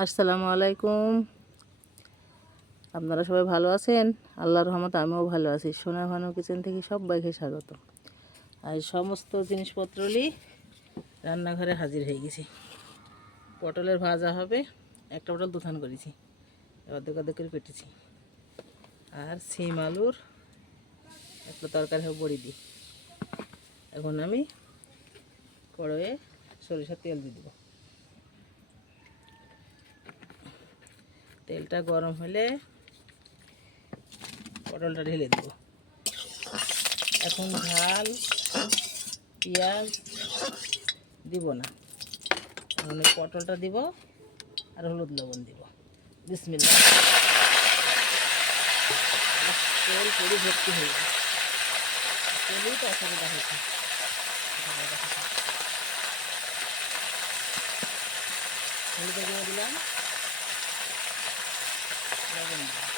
আসসালামু আলাইকুম। আপনারা সবাই ভালো আছেন? আল্লাহর রহমতে আমিও ভালো আছি। সোনা ভানু কিচেন থেকে সবাইকে স্বাগত। আর সমস্ত জিনিসপত্রই রান্নাঘরে হাজির হয়ে গেছি। পটলের ভাজা হবে, একটা পটল দুথান করেছি, অর্ধেক অর্ধেক করে কেটেছি। আর সিম আলুর একটা তরকারি হবে বড়ি দিই। এখন আমি কড়াইয়ে সরিষার তেল দিয়ে দেবো। তেলটা গরম হলে পটলটা ঢেলে দেবো। এখন ঝাল পেঁয়াজ দিব না, এখন পটলটা দিব আর হলুদ লবণ দিব। বিসমিল্লাহ। তেল পুরি ভর্তি হয়ে যায়, তেলই তো অসুবিধা হয়েছে। হলুদের গুঁড়ো দিলাম, লবণ দিলাম,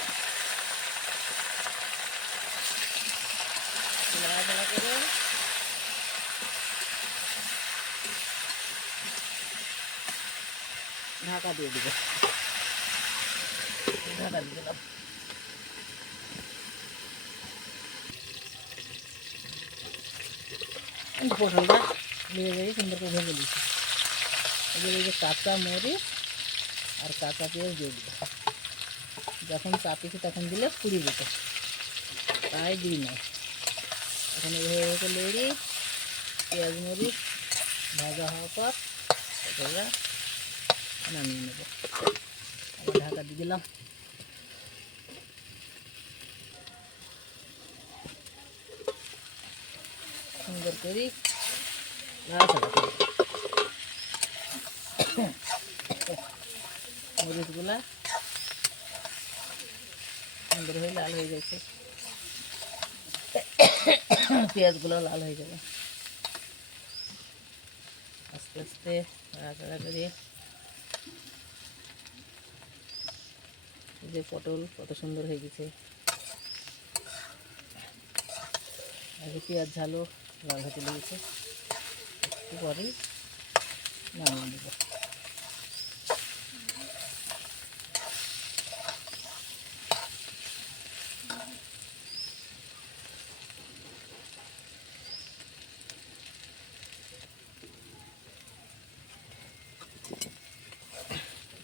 নাড়াচাড়া করে ঢাকা দিয়ে দিব। ঢাকা দিয়ে দিলাম। পটলটা নিয়ে যাই সুন্দর করে ভেজে দিচ্ছি। এবার এই যে কাঁচা মরিচ আর কাঁচা পেঁয়াজ দিয়ে দিব। যখন চাপিছি তখন দিলে পুড়ে যেত, তাই দিই না। এখন এইভাবে লেড়ি পেঁয়াজ মরিচ ভাজা হওয়ার পর পটলটা নামিয়ে নেব। আবার ঢাকা দিয়ে দিলাম। সুন্দর করে নাড়াচাড়া করি। মরিচগুলা সুন্দর হয়ে লাল হয়ে গেছে, পেঁয়াজগুলো লাল হয়ে যাবে। আস্তে আস্তে নাড়াচাড়া করে যে পটল কত সুন্দর হয়ে গেছে। আগে পেঁয়াজ ঝালও লাল হতে লেগেছে, একটু পরেই নামিয়ে দেবো।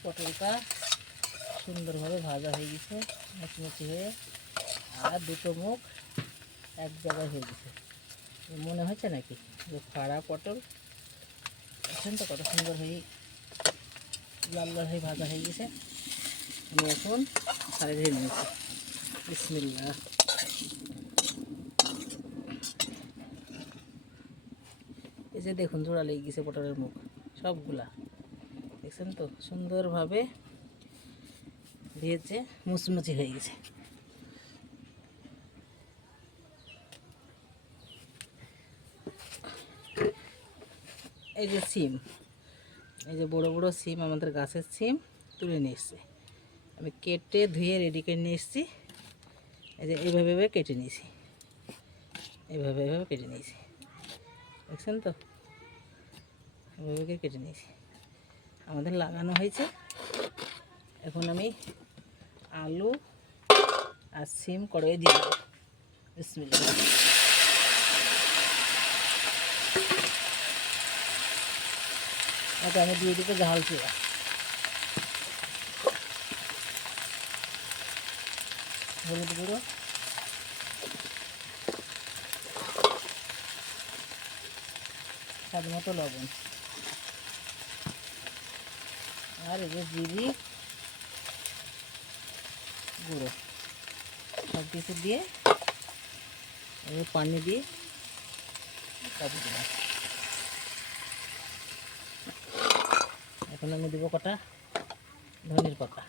পটলটা সুন্দরভাবে ভাজা হয়ে গেছে, মুচমুচি হয়ে, আর দুটো মুখ এক জায়গায় হয়ে গেছে। মনে হচ্ছে নাকি যে ফাড়া পটল? দেখছেন তো কত সুন্দর হয়ে লাল লাল হয়ে ভাজা হয়ে গেছে। আমি এখন সারে ঢেলে নিয়েছি। বিসমিল্লাহ। এই যে দেখুন জোড়া লেগে গেছে পটলের মুখ সবগুলা, দেখছেন তো সুন্দরভাবে ভেজে মুচমুচি হয়ে গেছে। এই যে সিম, এই যে বড় বড় সিম আমাদের গাছের সিম তুলে নিয়ে এসছি, আমি কেটে ধুয়ে রেডি করে নিয়ে এসছি। এই যে এইভাবে কেটে নিয়েছি, এইভাবে কেটে নিয়েছি, দেখছেন তো এভাবে কেটে নিয়েছি। আমাদের লাগানো হয়েছে। এখন আমি আলু আর সিম কড়াইয়ে দিয়ে দেবো। বিসমিল্লাহ। এটা আমি দিয়ে দিতে ঝাল চিরা, হলুদ গুঁড়ো, স্বাদ মতো লবণ, আর এই যে জিরি গুঁড়ো সব কিছু দিয়ে পানি দিয়ে চাপি দিলাম। এখন আমি দেবো কটা ধনের পাতা।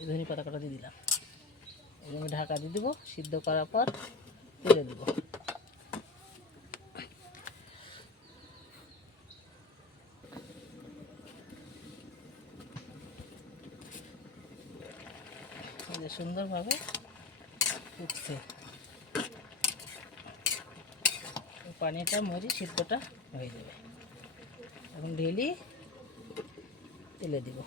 এই ধনে পাতা কটা দিয়ে দিলাম। এবং ঢাকা দিয়ে দেবো, সিদ্ধ করার পর তুলে দেবো। সুন্দরভাবে ফুটছে। পানিটা মরি সিদ্ধটা হয়ে যাবে। এখন ঢেলি তেলে দিব।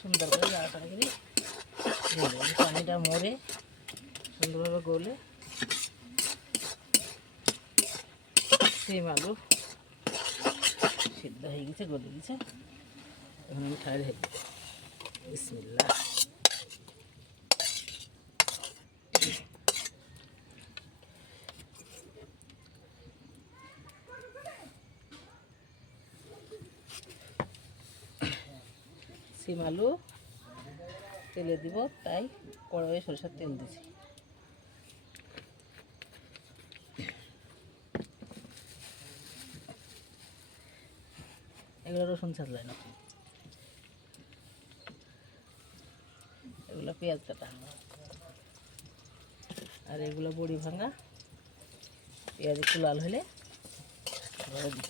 সুন্দর করে নাড়াচাড়া করে পানিটা মরে সুন্দরভাবে গলে সিম আলু সিদ্ধ হয়ে গেছে, গলে গেছে। এখন আমি ঠাড়ি ঢেলে বিসমিল্লাহ। সিম আলু তেলে দিব, তাই কড়াইয়ে সরষের তেল দিছি। এগুলো রসুন ছাড়লাই না, এগুলো পেঁয়াজ কাটা, আর এগুলো বড়ি ভাঙা। পেঁয়াজ একটু লাল হলে দিব।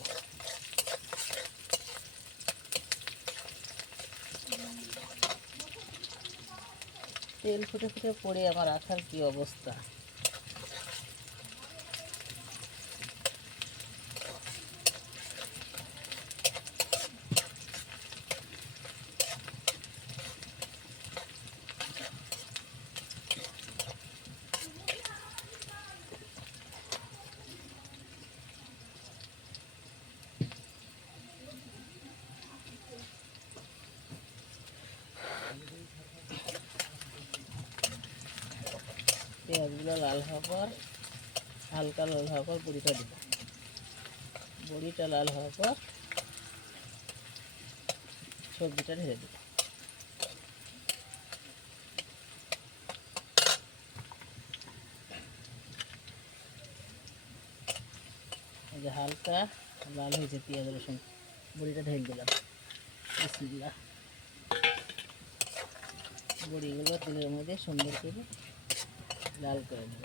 তেল ফুটে ফুটে পড়ে আমার আঠার কি অবস্থা। পেঁয়াজগুলো লাল হওয়ার পর, হালকা লাল হওয়ার পর বড়িটা দিব। বড়িটা লাল হওয়ার পর সবজিটা ঢেলে দিব। এই যে হালকা লাল হয়েছে পেঁয়াজ রসুন, বড়িটা ঢেলে দিলাম। বিসমিল্লাহ। বড়িগুলো তেলের মধ্যে সুন্দর করে লাল করে নেব।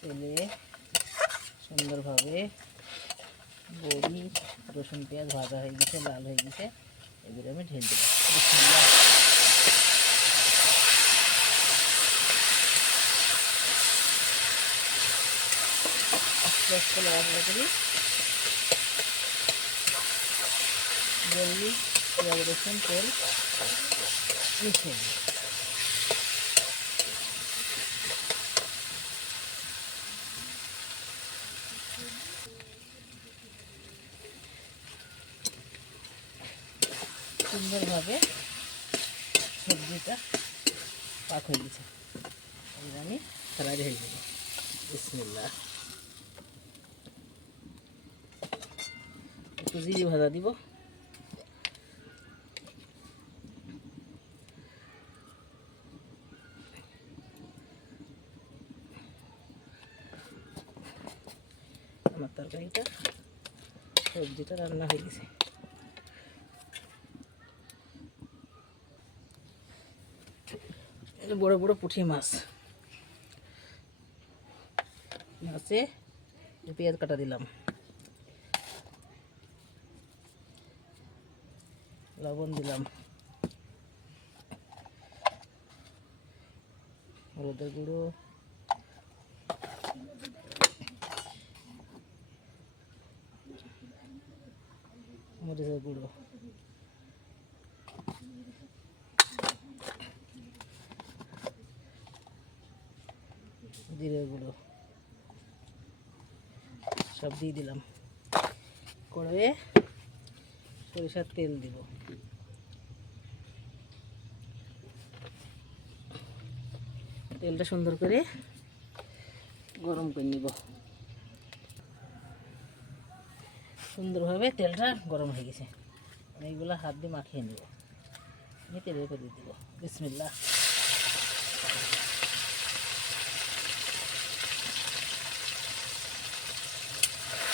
তেলে সুন্দরভাবে বড়ি রসুন পেঁয়াজ ভাজা হয়ে গেছে, লাল হয়ে গেছে। এগুলো আমি ঢেলে দেবো। আস্তে আস্তে লাড়াচাড়া করি। বড়ি পেঁয়াজ রসুন তেল মিশিয়ে দিই। সুন্দরভাবে সবজিটা পাক হয়ে গেছে। এবার আমি থালায় ঢেলে দেবো। বিসমিল্লাহ। একটু জিরে ভাজা দিব। আমার তরকারিটা সবজিটা রান্না হয়ে গেছে। এটা বড় বড় পুঁটি মাছ। মাছে পেঁয়াজ কাটা দিলাম, লবণ দিলাম, হলুদের গুঁড়ো, মরিচের গুঁড়ো, জিরের গুঁড়ো সব দিয়ে দিলাম। কড়াইয়ে সরিষার তেল দিব। তেলটা সুন্দর করে গরম করে নিব। সুন্দরভাবে তেলটা গরম হয়ে গেছে। এইগুলো হাত দিয়ে মাখিয়ে নেব। আমি তেলের উপর দিয়ে দেবো। বিসমিল্লাহ।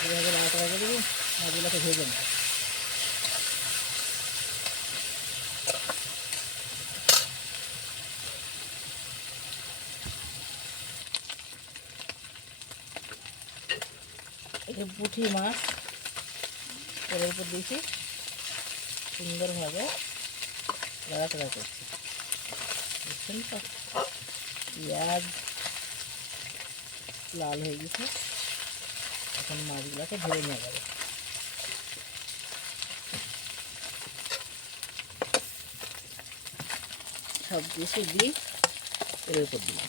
এভাবে লাল করে দেবো, মাছগুলোকে ভেজে নেব। এটা পুঁটি মাছ তেলের উপর দিয়েছি, সুন্দরভাবে নাড়াচাড়া করছি, বুঝছেন তো? পেঁয়াজ লাল হয়ে গেছে, এখন মাছগুলোকে ভেজে নেওয়া যাবে। সব কিছু দিই তেলের উপর দিলাম।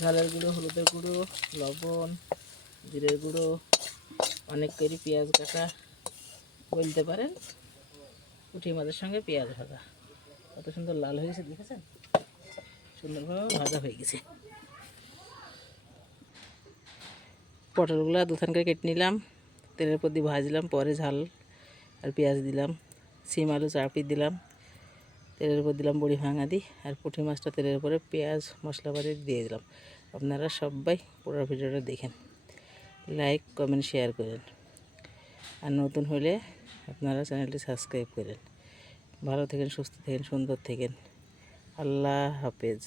ঝালের গুঁড়ো, হলুদের গুঁড়ো, লবণ, জিরের গুঁড়ো, অনেক করে পেঁয়াজ কাটা বলতে পারেন। পুঁটি মাছের সঙ্গে পেঁয়াজ ভাজা কত সুন্দর লাল হয়ে গেছে, দেখেছেন? সুন্দরভাবে ভাজা হয়ে গেছে। পটলগুলো দুখান করে কেটে নিলাম, তেলের উপর দিয়ে ভাজলাম, পরে ঝাল আর পেঁয়াজ দিলাম, সিম আলু চাপি দিলাম, তেলের উপর দিলাম বড়ি ভাঙা দিই, আর পুঁটি মাছটা তেলের উপরে পেঁয়াজ মশলা বাড়ি দিয়ে দিলাম। আপনারা সবাই পুরো ভিডিওটা দেখেন, লাইক কমেন্ট শেয়ার করেন, আর নতুন হলে আপনারা চ্যানেলটি সাবস্ক্রাইব করেন। ভালো থাকেন, সুস্থ থাকেন, সুন্দর থাকেন। আল্লাহ হাফেজ।